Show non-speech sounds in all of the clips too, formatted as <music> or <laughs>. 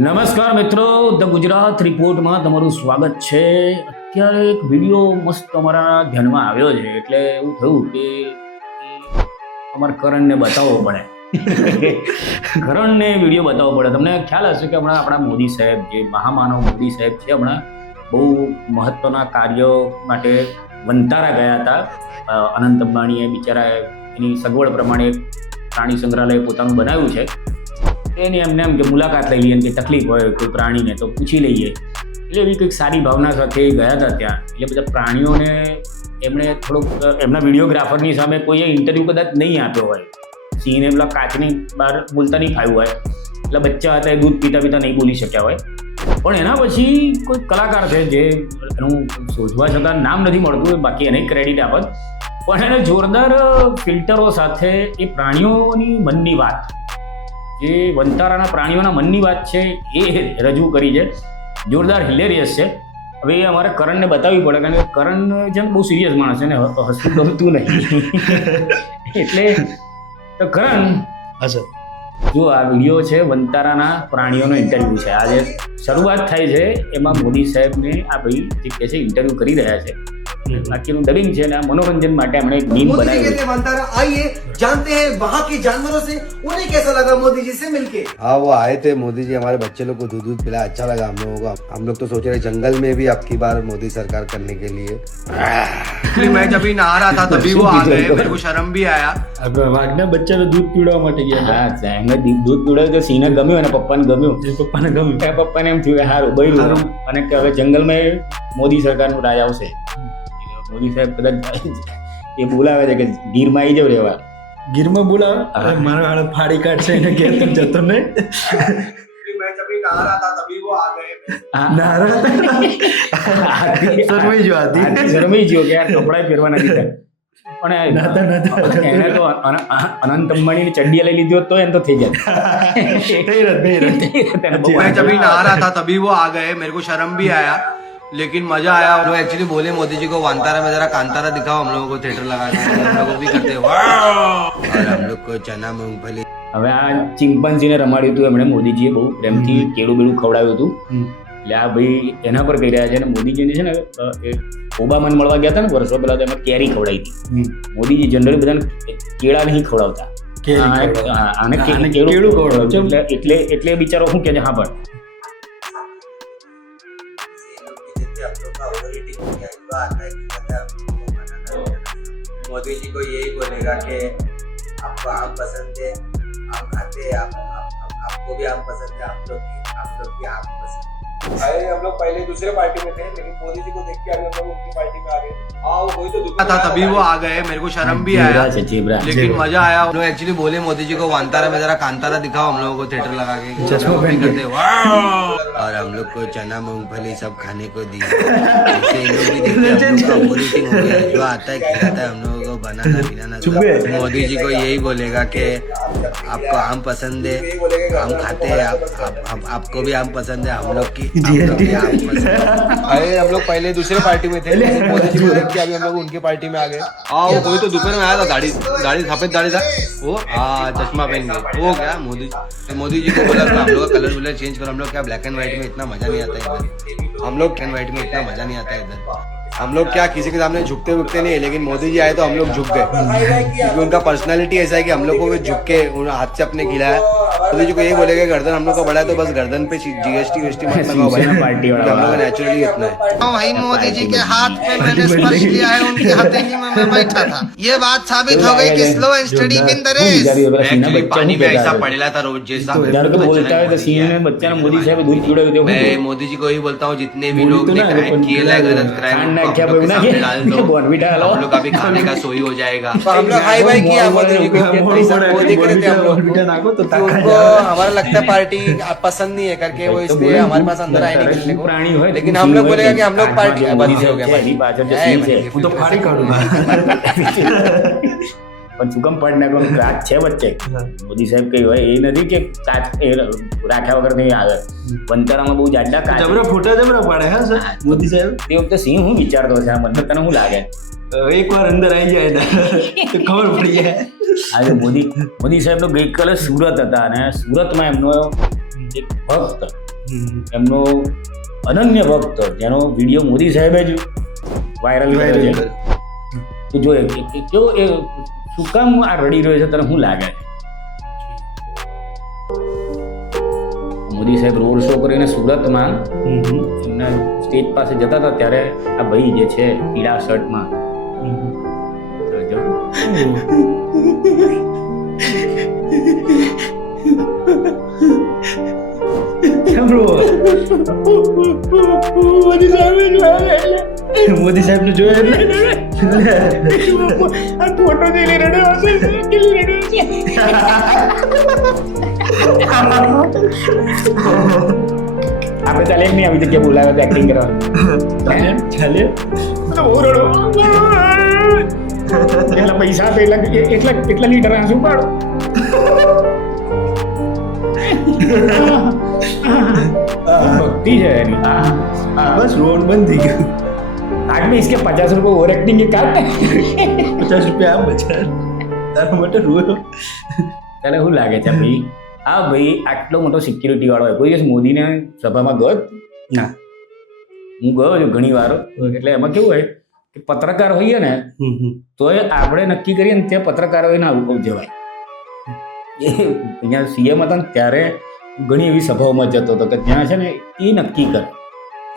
નમસ્કાર મિત્રો, ધ ગુજરાત રિપોર્ટમાં તમારું સ્વાગત છે. અત્યારે એક વીડિયો મસ્ત અમારા ધ્યાનમાં આવ્યો છે, એટલે એવું થયું કે અમારા કરણને બતાવવો પડે. <laughs> કરણને વીડિયો બતાવવો પડે. તમને ખ્યાલ હશે કે હમણાં આપણા મોદી સાહેબ, જે મહામાનવ મોદી સાહેબ છે, હમણાં બહુ મહત્વના કાર્યો માટે વંતારા ગયા હતા. અનંત અંબાણીએ બિચારા એની સગવડ પ્રમાણે પ્રાણી સંગ્રહાલય પોતાનું બનાવ્યું છે. એને એમને એમ કે મુલાકાત લઈ લઈએ કે તકલીફ હોય કોઈ પ્રાણીને તો પૂછી લઈએ. એટલે એવી કંઈક સારી ભાવના સાથે ગયા હતા ત્યાં. એટલે બધા પ્રાણીઓને એમણે થોડોક, એમના વિડીયોગ્રાફરની સામે કોઈએ ઇન્ટરવ્યૂ કદાચ નહીં આપ્યો હોય. સિંહને પેલા કાચની બહાર બોલતા નહીં ખાયું હોય. એટલે બચ્ચા હતા એ દૂધ પીતા પીતા નહીં બોલી શક્યા હોય. પણ એના પછી કોઈ કલાકાર છે જે એનું શોધવા છતાં નામ નથી મળતું, બાકી એને ક્રેડિટ આપત. પણ એને જોરદાર ફિલ્ટરો સાથે એ પ્રાણીઓની મનની વાત જે વંતારાના પ્રાણીઓના મનની વાત છે એ રજૂ કરી છે. જોરદાર હિલેરિયસ છે. હવે એ અમારે કરણને બતાવવી પડે કારણ કે કરણ છે ને બહુ સિરિયસ માણસ છે ને હસવું ગમતું નહીં. <laughs> એટલે તો કરણ હા જો આ વીડિયો છે વંતારાના પ્રાણીઓનો ઇન્ટરવ્યૂ છે. આજે શરૂઆત થાય છે એમાં મોદી સાહેબને આ ભાઈ જે કહે છે ઇન્ટરવ્યૂ કરી રહ્યા છે. બાકીનું ડબિંગ છે ને આ મનોરંજન માટે એમણે એક મીમ मोदी जी બનાવ્યું कहते हैं वंतारा आइए जानते हैं वहाँ के जानवरों से उन्हें कैसा लगा मोदी जी से मिलके हाँ वो आए थे मोदी जी हमारे बच्चे लोग को दूध दूध पिलाया अच्छा लगा हम लोगों को हम लोग तो सोच रहे जंगल में भी आपकी बार मोदी सरकार करने के लिए एक्चुअली मैं जब भी नहा रहा था तभी वो आ गए मेरे को शर्म भी आया વાઘના બચ્ચાને દૂધ પીવડાવવા માટે ગયા હતા. હા સાહેબ, એમને દી- દૂધ પીવડાવ્યું તો સિંહને ગમ્યું અને પપ્પાને ગમ્યું એ પપ્પાને ગમ્યું ત્યાં પપ્પાને એમ થયું કે હારું બૈરું હારું. અને કે હવે જંગલમાં મોદી સરકારનું રાજ આવશે મોદી સાહેબ કદાચ એ બોલાવે છે કે ગીરમાં આવી જાવ રહેવા. ગીરમાં બોલાવે અરે મારો ફાડી કાઢશે એને ઘેર તું જતો નહીં. અનંત અંબાણી ની ચડ્ડી લઈ લીધી તો એમ તો થઈ જાય તબીબો આ ગયે મેરે શરમ ભી આયા. भी नहा रहा था तभी वो आ गए मेरे को शर्म भी आया लेकिन मजा आया हम लोग एक्चुअली बोले मोदी जी को वांतारा में जरा कांतारा दिखाओ हम लोगों को थिएटर लगा के हम लोग भी करते हैं, "वाह!" और हम लोग को चना मूंगफली હવે આ ચિમ્પન્ઝીને રમાડ્યું હતું એમણે મોદીજીએ બહુ પ્રેમથી કેળું બેડું ખવડાવ્યું હતું હમ. એટલે આ ભાઈ એના પર કહી રહ્યા છે અને મોદીજીને છે ને અ, એ ઓબામાને મળવા ગયા હતા ને વર્ષો પહેલા તો એમાં કેરી ખવડાવી હતી હમ. મોદીજી જનરલી બધાને કેળા નહીં ખવડાવતા કેરી આને- ખવડાવે. હા, આને કે- આને કેળું કેળું ખવડાવે છે. ખવડાવે. એટલે એટલે એટલે એ બિચારો શું કે છે હા પણ मोदी जी को यही बोलेगा कि आपको आम पसंद है आम खाते हैं आप, आप, आप, आपको भी आम पसंद है आप लोग आप लोग की आम पसंद अरे हम लोग पहले दूसरे पार्टी में थे लेकिन मोदी जी को देख के पार्टी में आ गए। हाँ, तो था तभी वो आ गए मेरे को शर्म भी आया। लेकिन मज़ा आया। हम लोग एक्चुअली बोले मोदी जी को वानतारा में जरा कांतारा दिखाओ हम लोगों को थिएटर लगा के। करते और हम लोग को चना मूंगफली सब खाने को दी <laughs> जो आता है खिलाता है हम लोग को बनाना पिलाना गए। सब। मोदी जी को यही बोलेगा कि आपको आम पसंद है आम खाते हैं आप, आप, आप आपको भी आम पसंद है हम लोग की है। अरे हम लोग पहले दूसरे पार्टी में थे मोदी जी को देख के अभी हम लोग उनकी पार्टी में आ गए। हाँ वो कोई तो दोपहर में आया था दाढ़ी दाढ़ी सफ़ेद दाढ़ी था। वो हाँ चश्मा पहन के वो क्या मोदी जी मोदी जी को बोला था हम लोग का कलर वलर चेंज करो हम लोग क्या ब्लैक एंड व्हाइट में इतना मज़ा नहीं आता इधर? हम लोग एंड व्हाइट में इतना मज़ा नहीं आता इधर? हम लोग क्या किसी के सामने झुकते वुकते नहीं है लेकिन मोदी जी आए तो हम लोग झुक गए क्योंकि उनका पर्सनालिटी ऐसा है कि हम लोग को भी झुक के उन हाथ से अपने खिलाया तो को यही बोलेगा गर्दन हम लोग का बड़ा है तो बस गर्दन पे जीएसटी वीएसटी मत लगाओ भाई। <laughs> पार्टी वाला हम लोग नेचुरली इतना है। हाँ भाई मोदी जी के हाथ पे मैंने स्पर्श किया है उनकी हथेली में मैं <laughs> बैठा था। ये बात साबित हो गई कि slow and steady win the race actually पानी पे ऐसा पड़ेला था रोज जैसा डर को बोलता है तो सीन में बच्चा मोदी साहब दूध जुड़े हुए मैं मोदी जी को यही बोलता हूँ जितने भी लोग ने क्राइम किए है गलत क्राइम सामने डाल दो। <laughs> हम लोग अभी खाने का सोई हो जाएगा। हम लोग हाई बाय किया मोदी जी को मोदी करते हम लोग। बेटा ना को तो બોર્નવીટા નાખો તો कि તાકાત उनको આવે. हमारा लगता है पार्टी पसंद नहीं है करके वो तो इसलिए बोले, हमारे पास अंदर आए नहीं તારે मिलने શું को પ્રાણી હોય लेकिन તું हम સિંહ लोग હોય बोलेगा કે कि हम लोग કાનમાં पार्टी જે बंद મોદી हो गया છે, એની પાછળ જે भाई સિંહ છે. હું તો ફાડી કાઢું પણ શું કામ પડ નાખો કાચ છે વચ્ચે મોદી સાહેબ કઈ હોય એ નથી કે કાચ એ રાખ્યા વગર નહીં આવે વંતારામાં બહુ જાડા કાચ જબરા ફોટા જબરા પાડે હા સર મોદી સાહેબ તે વખતે સિંહ હું વિચારતો છે આ મને તને શું લાગે એક વાર અંદર આવી જાય ને તો ખબર પડી જાય આજે મોદી મોદી સાહેબ તો ગઈકાલે સુરત હતા અને સુરતમાં એમનો એક ભક્ત એમનો અનન્ય ભક્ત જેનો વીડિયો મોદી સાહેબે જ વાયરલ કર્યો છે. જો કેવો એ શું કામ આ રડી રહ્યો છે તને શું લાગે? મોદી સાહેબ રોડ શો કરીને સુરતમાં એમના સ્ટેજ પાસે જતા હતા ત્યારે આ ભાઈ જે છે પીળા શર્ટમાં મોદી સાહેબ ને જોયા એટલે. આપણે ચાલે એમ નહીં આવી જગ્યા બોલાવે એક્ટિંગ કરવા. ચાલે? એટલા પૈસા આપે એટલા એટલા એટલા લીટર આંસુ પાડો ભક્તિ છે એની બસ રોડ બંધ થઈ ગયો आज में इसके पचास रुपए ओवर एक्टिंग के काट પચાસ રૂપિયા આમ બચાર તારા માટે રોયો તને શું લાગે છે ભાઈ આ ભાઈ આટલો મોટો સિક્યુરિટી વાળો હોય કોઈ દિવસ મોદીને સભામાં ગયો જ? ના. હું ગયો છું ઘણી વાર એટલે એમાં કેવું હોય કે પત્રકાર હોઈએ ને તો એ આપણે નક્કી કરીએ ને ત્યાં હોય ના ઊભો જવાય એ અહીંયા સીએમ હતા ને ત્યારે ઘણી એવી સભાઓમાં જતો હતો કે ત્યાં છે ને એ નક્કી કરે.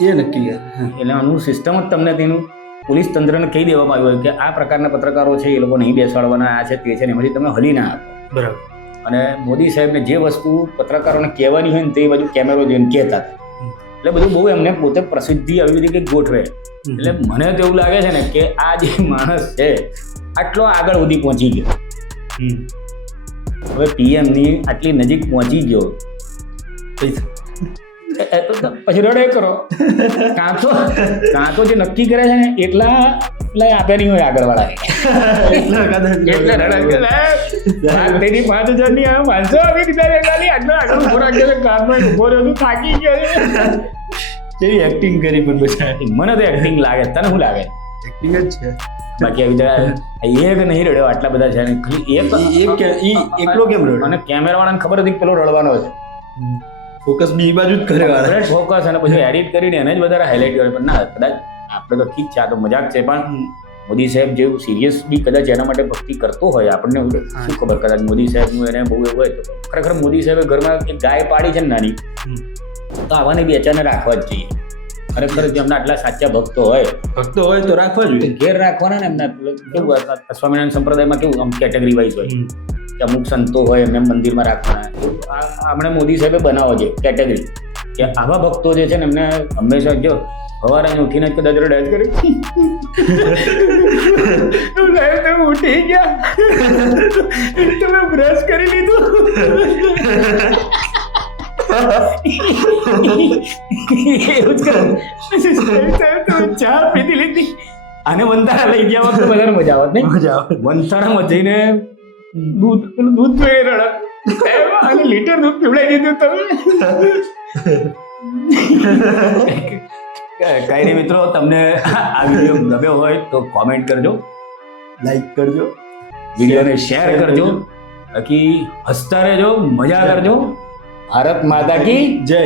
એ નક્કી કરે એટલે આનું સિસ્ટમ જ તમને તેનું પોલીસ તંત્રને કહી દેવામાં આવ્યું હોય કે આ પ્રકારના પત્રકારો છે એ લોકો નહીં બેસાડવાના આ છે તે છે ને એમાંથી તમે હલી ના આપો. બરાબર. અને મોદી સાહેબને જે વસ્તુ પત્રકારોને કહેવાની હોય ને તે બાજુ કેમેરો જોઈને કહેતા હતા. એટલે બધું બહુ એમને પોતે પ્રસિદ્ધિ આવી રીતે કંઈક ગોઠવે. એટલે મને તો એવું લાગે છે ને કે આ જે માણસ છે આટલો આગળ સુધી પહોંચી ગયો. હવે પીએમની આટલી નજીક પહોંચી ગયો. પછી રડે કરો. કાં તો કાં તો જે નક્કી કરે છે ને એટલા એટલે આપ્યા નહીં હોય આગળ વાળા લે, પાંચ હજારની આ પાંચસો આવી દીધા ખાલી આટલા આગળ ઊભો રાખ્યો કારમાં ઊભો રહ્યો થાકી ગયો કેવી એક્ટિંગ કરી પણ બધા મને તો એક્ટિંગ લાગે તને શું લાગે? એક્ટિંગ જ છે. બાકી આવી જગ્યાએ એક નહીં રડ્યો આટલા બધા છે ખાલી એક એકલો કેમ રડ્યો? અને કેમેરા વાળાને ખબર હતી પેલો રડવાનો છે. ફોકસ બી બાજુ જ કરે વાળા ફોકસ અને પછી એડિટ કરીને એને જ વધારે હાઇલાઇટ કરે પણ ના કદાચ આપણે તો ઠીક છે આ તો મજાક છે પણ મોદી સાહેબ જેવું સિરિયસ બી કદાચ એના માટે ભક્તિ કરતો હોય આપણને શું ખબર કદાચ મોદી સાહેબનું એને બહુ એવું હોય તો. ખરેખર મોદી સાહેબે ઘરમાં એક ગાય પાડી છે ને નાની તો આવાને બી અચાનક રાખવા જ જોઈએ. ખરેખર જે એમના આટલા સાચા ભક્તો હોય ભક્તો હોય તો રાખવા જોઈએ. ઘેર રાખવાના ને એમના કેવું સ્વામિનારાયણ સંપ્રદાયમાં કેવું આમ કેટેગરી વાઇઝ હોય કે અમુક સંતો હોય એમને મંદિરમાં રાખવાના. આપણે મોદી સાહેબે બનાવો છે કેટેગરી કે આવા ભક્તો જે છે ને એમને હંમેશા જો સવારે ઉઠીને જ કદાચ રડે કરી. સાહેબ તમે ઉઠી ગયા. તમે બ્રશ કરી લીધું. એવું જ કરે. ચા પીધી લીધી? આને વંતારા લઈ ગયા વખતે તો વધારે મજા આવત નહીં? મજા આવે વંતારામાં જઈને દૂધ પેલું દૂધ જોઈએ રડક. એમ, અને લીટર દૂધ પીવડાવી દીધું તમે. કઈ નહીં મિત્રો તમને આ વીડિયો ગમ્યો હોય તો કોમેન્ટ કરજો લાઈક કરજો વિડીયોને શેર કરજો. બાકી હસતા રહેજો મજા કરજો. ભારત માતા કી જય.